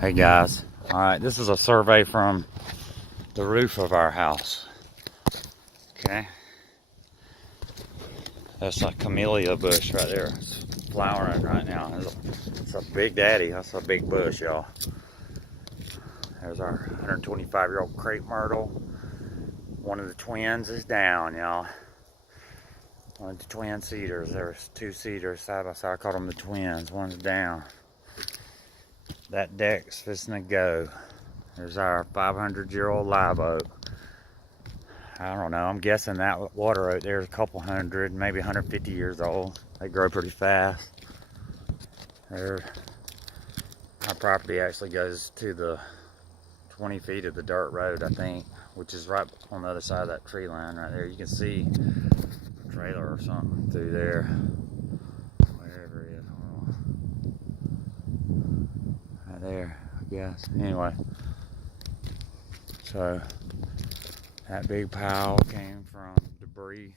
Hey guys, alright, this is a survey from the roof of our house. Okay, that's a camellia bush right there. It's flowering right now. It's a big daddy, that's a big bush, y'all. There's our 125-year-old crepe myrtle. One of the twins is down, y'all. One of the twin cedars. There's two cedars side by side. I call them the twins. One's down. That deck's fixing to go. There's our 500-year-old live oak. I don't know, I'm guessing that water oak there is a couple hundred, maybe 150 years old. They grow pretty fast. Our property actually goes to the 20 feet of the dirt road, I think, which is right on the other side of that tree line right there. You can see a trailer or something through there. Wherever it is. Right there, I guess. Anyway. So that big pile came from debris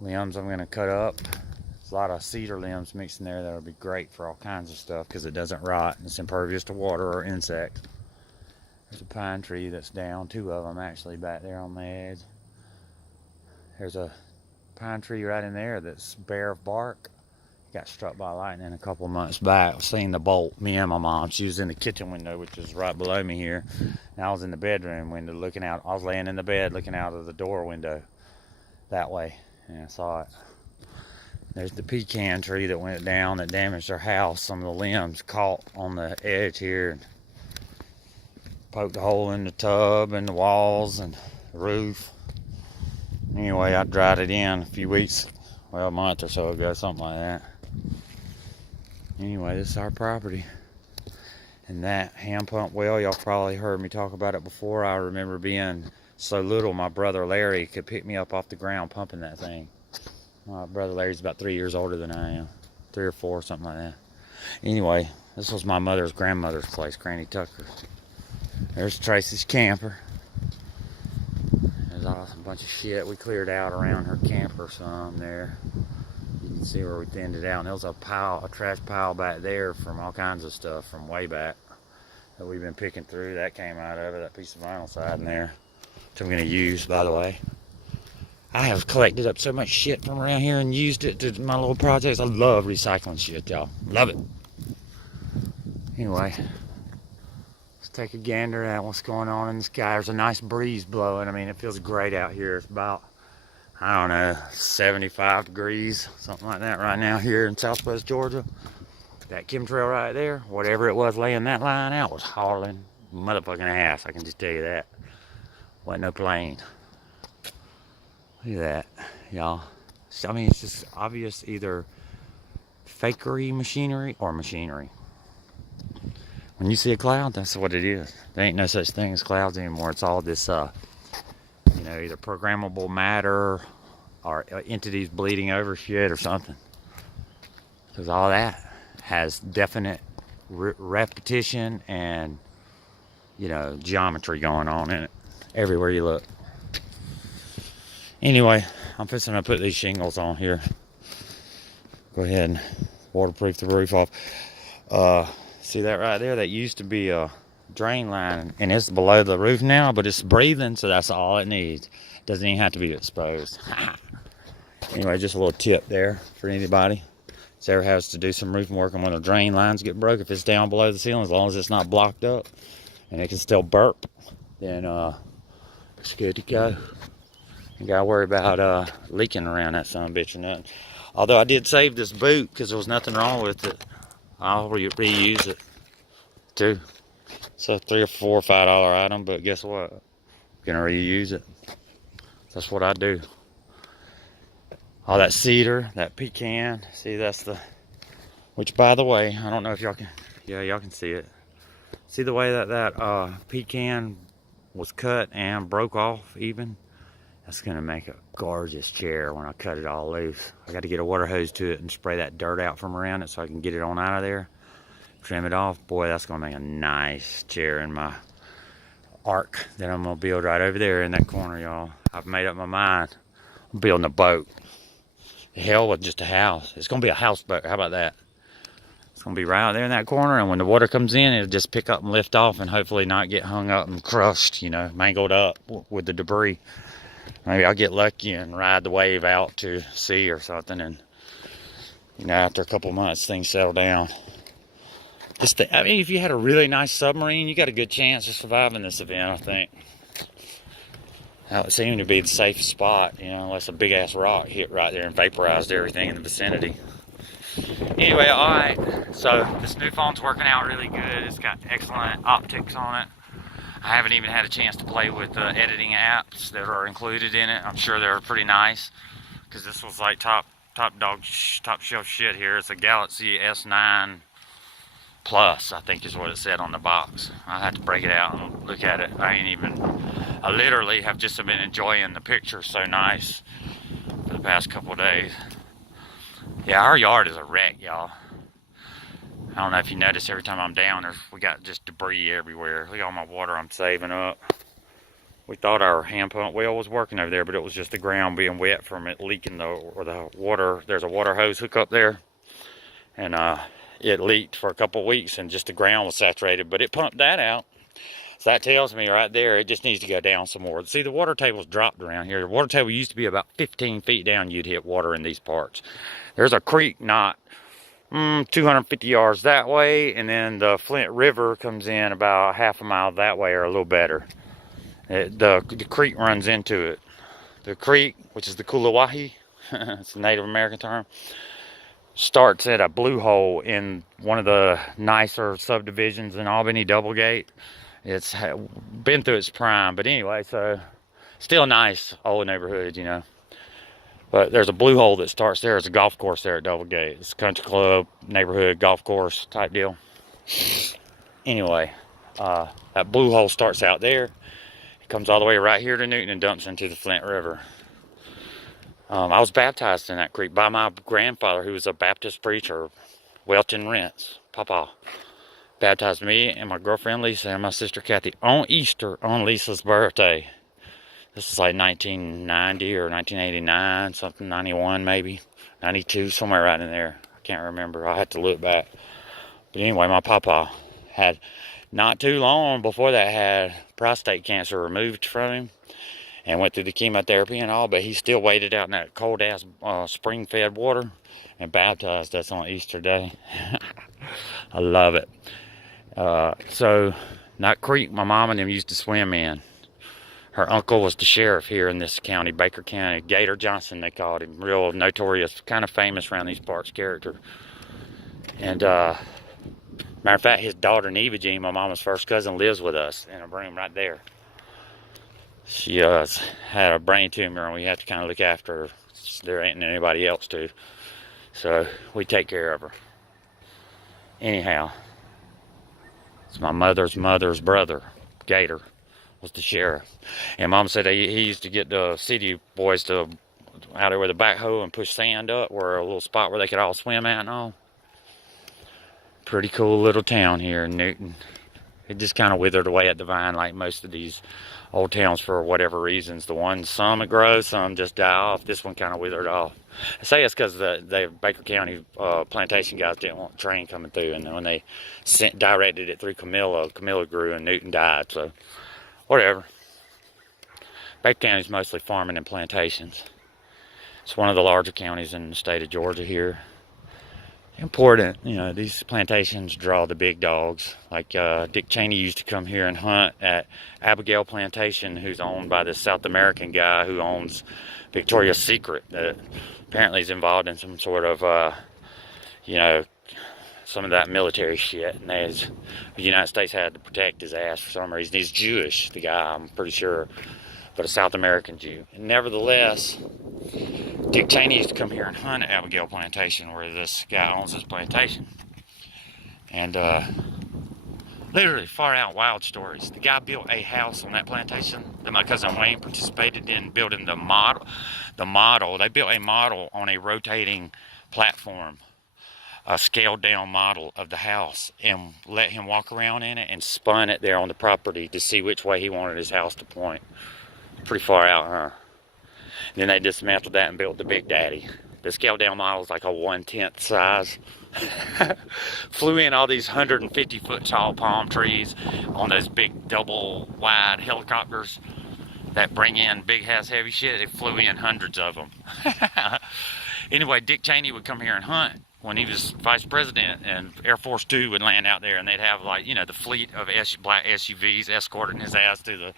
limbs I'm going to cut up. There's a lot of cedar limbs mixed in there that'll be great for all kinds of stuff because it doesn't rot and it's impervious to water or insects. There's a pine tree that's down, two of them actually back there on the edge. There's a pine tree right in there that's bare of bark. Got struck by lightning a couple months back. I've seen the bolt. Me and my mom. She was in the kitchen window, which is right below me here. And I was in the bedroom window looking out. I was laying in the bed looking out of the door window that way. And I saw it. There's the pecan tree that went down that damaged our house. Some of the limbs caught on the edge here and poked a hole in the tub and the walls and the roof. Anyway, I dried it in a few weeks, well, a month or so ago, something like that. Anyway, this is our property. And that hand pump well, y'all probably heard me talk about it before. I remember being so little, my brother Larry could pick me up off the ground pumping that thing. My brother Larry's about 3 years older than I am. 3 or 4, something like that. Anyway, this was my mother's grandmother's place, Granny Tucker. There's Tracy's camper. There's a bunch of shit we cleared out around her camper some there. You can see where we thinned it out. And there was a trash pile back there from all kinds of stuff from way back that we've been picking through. That came out of it, that piece of vinyl siding there, which I'm going to use, by the way. I have collected up so much shit from around here and used it to my little projects. I love recycling shit, y'all. Love it. Anyway, let's take a gander at what's going on in the sky. There's a nice breeze blowing. I mean, it feels great out here. It's about, I don't know, 75 degrees, something like that right now here in Southwest Georgia. That chemtrail right there, whatever it was laying that line out, was hauling motherfucking ass. I can just tell you that. Wasn't no plane. Look at that, y'all. I mean, it's just obvious either fakery machinery or machinery. When you see a cloud, that's what it is. There ain't no such thing as clouds anymore. It's all this, you know, either programmable matter or entities bleeding over shit or something. Because all that has definite repetition and, you know, geometry going on in it everywhere you look. Anyway, I'm fixing to put these shingles on here. Go ahead and waterproof the roof off. See that right there? That used to be a drain line, and it's below the roof now, but it's breathing, so that's all it needs. Doesn't even have to be exposed. Anyway, just a little tip there for anybody that ever has to do some roofing work and when the drain lines get broke, if it's down below the ceiling, as long as it's not blocked up and it can still burp, then it's good to go. You gotta worry about leaking around that son of a bitch or nothing. Although I did save this boot because there was nothing wrong with it. I'll reuse it too. It's a $3 or $4 or $5 item, but guess what? I'm gonna reuse it. That's what I do. All that cedar, that pecan. See, that's the, which by the way, I don't know if y'all can, yeah, y'all can see it. See the way that pecan was cut and broke off even? That's gonna make a gorgeous chair when I cut it all loose. I got to get a water hose to it and spray that dirt out from around it so I can get it on out of there. Trim it off. Boy, that's gonna make a nice chair in my ark that I'm gonna build right over there in that corner, y'all. I've made up my mind. I'm building a boat. The hell with just a house. It's gonna be a houseboat. How about that? It's going to be right out there in that corner, and when the water comes in, it'll just pick up and lift off and hopefully not get hung up and crushed, you know, mangled up with the debris. Maybe I'll get lucky and ride the wave out to sea or something, and, you know, after a couple months, things settle down. I mean, if you had a really nice submarine, you got a good chance of surviving this event, I think. That would seem to be the safest spot, you know, unless a big-ass rock hit right there and vaporized everything in the vicinity. Anyway, alright, so this new phone's working out really good. It's got excellent optics on it. I haven't even had a chance to play with the editing apps that are included in it. I'm sure they're pretty nice, because this was like top shelf shit here. It's a Galaxy S9 Plus, I think is what it said on the box. I had to break it out and look at it. I literally have just been enjoying the pictures so nice for the past couple of days. Yeah, our yard is a wreck, y'all. I don't know if you notice, every time I'm down, we got just debris everywhere. Look at all my water I'm saving up. We thought our hand pump well was working over there, but it was just the ground being wet from it leaking the water. There's a water hose hook up there, and it leaked for a couple of weeks, and just the ground was saturated, but it pumped that out. So that tells me right there, it just needs to go down some more. See, the water table's dropped around here. The water table used to be about 15 feet down. You'd hit water in these parts. There's a creek not 250 yards that way, and then the Flint River comes in about half a mile that way, or a little better. The creek runs into it. The creek, which is the Kulawahi, it's a Native American term, starts at a blue hole in one of the nicer subdivisions in Albany, Doublegate. It's been through its prime, but anyway, so still a nice old neighborhood, you know. But there's a blue hole that starts there. There's a golf course there at Doublegate. It's a country club, neighborhood, golf course type deal. Anyway, that blue hole starts out there. It comes all the way right here to Newton and dumps into the Flint River. I was baptized in that creek by my grandfather, who was a Baptist preacher, Welton Rents, Papa. Baptized me and my girlfriend Lisa and my sister Kathy on Easter, on Lisa's birthday. This is like 1990 or 1989, something, 91 maybe, 92, somewhere right in there. I can't remember. I have to look back. But anyway, my papa had, not too long before that, had prostate cancer removed from him and went through the chemotherapy and all, but he still waited out in that cold-ass spring-fed water and baptized us on Easter Day. I love it. So, that creek my mom and them used to swim in. Her uncle was the sheriff here in this county, Baker County. Gator Johnson, they called him. Real notorious, kind of famous around these parts character. And, matter of fact, his daughter, Neva Jean, my mama's first cousin, lives with us in a room right there. She had a brain tumor, and we have to kind of look after her. There ain't anybody else to. So, we take care of her. Anyhow, it's my mother's brother, Gator, was the sheriff. And Mom said he used to get the city boys to out there with a backhoe and push sand up, where a little spot where they could all swim at and all. Pretty cool little town here in Newton. It just kind of withered away at the vine, like most of these old towns for whatever reasons. The ones, some it grows, some just die off. This one kind of withered off. I say it's because the Baker County plantation guys didn't want the train coming through, and when they directed it through Camilla grew and Newton died. So whatever. Baker County is mostly farming and plantations. It's one of the larger counties in the state of Georgia here. Important, you know, these plantations draw the big dogs. Like Dick Cheney used to come here and hunt at Abigail Plantation, who's owned by this South American guy who owns Victoria's Secret, that apparently is involved in some sort of, you know, some of that military shit. And the United States had to protect his ass for some reason. He's Jewish, the guy, I'm pretty sure, but a South American Jew. And nevertheless, Dick Cheney used to come here and hunt at Abigail Plantation, where this guy owns this plantation. And literally far out wild stories. The guy built a house on that plantation that my cousin Wayne participated in building the model. They built a model on a rotating platform, a scaled down model of the house, and let him walk around in it and spun it there on the property to see which way he wanted his house to point. Pretty far out, huh? And then they dismantled that and built the Big Daddy. The scaled down model is like a 1/10 size. Flew in all these 150-foot tall palm trees on those big double wide helicopters that bring in big ass heavy shit. They flew in hundreds of them. Anyway, Dick Cheney would come here and hunt when he was vice president, and Air Force Two would land out there, and they'd have, like, you know, the fleet of black SUVs escorting his ass to the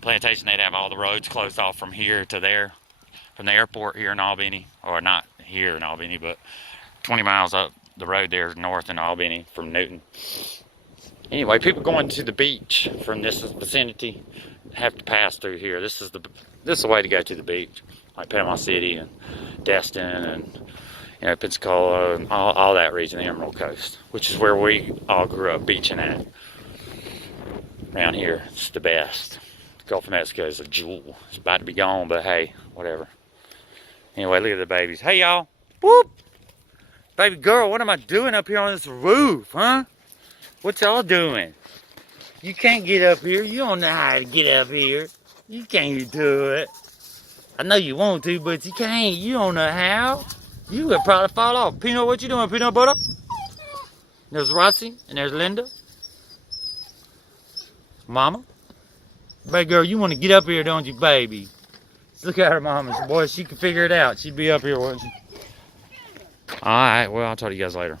plantation. They'd have all the roads closed off from here to there, from the airport here in Albany, or not here in Albany, but 20 miles up the road there north in Albany from Newton. Anyway, people going to the beach from this vicinity have to pass through here. This is the way to go to the beach, like Panama City and Destin and, you know, Pensacola and all that region, the Emerald Coast, which is where we all grew up beaching at. Around here, it's the best. The Gulf of Mexico is a jewel. It's about to be gone, but hey, whatever. Anyway, look at the babies. Hey, y'all. Whoop! Baby girl, what am I doing up here on this roof, huh? What y'all doing? You can't get up here. You don't know how to get up here. You can't do it. I know you want to, but you can't. You don't know how. You would probably fall off. Peanut, what you doing, peanut butter? There's Rossi, and there's Linda. Mama. Baby girl, you want to get up here, don't you, baby? Look at her mama. Boy, she could figure it out. She'd be up here, wouldn't she? Alright, well, I'll talk to you guys later.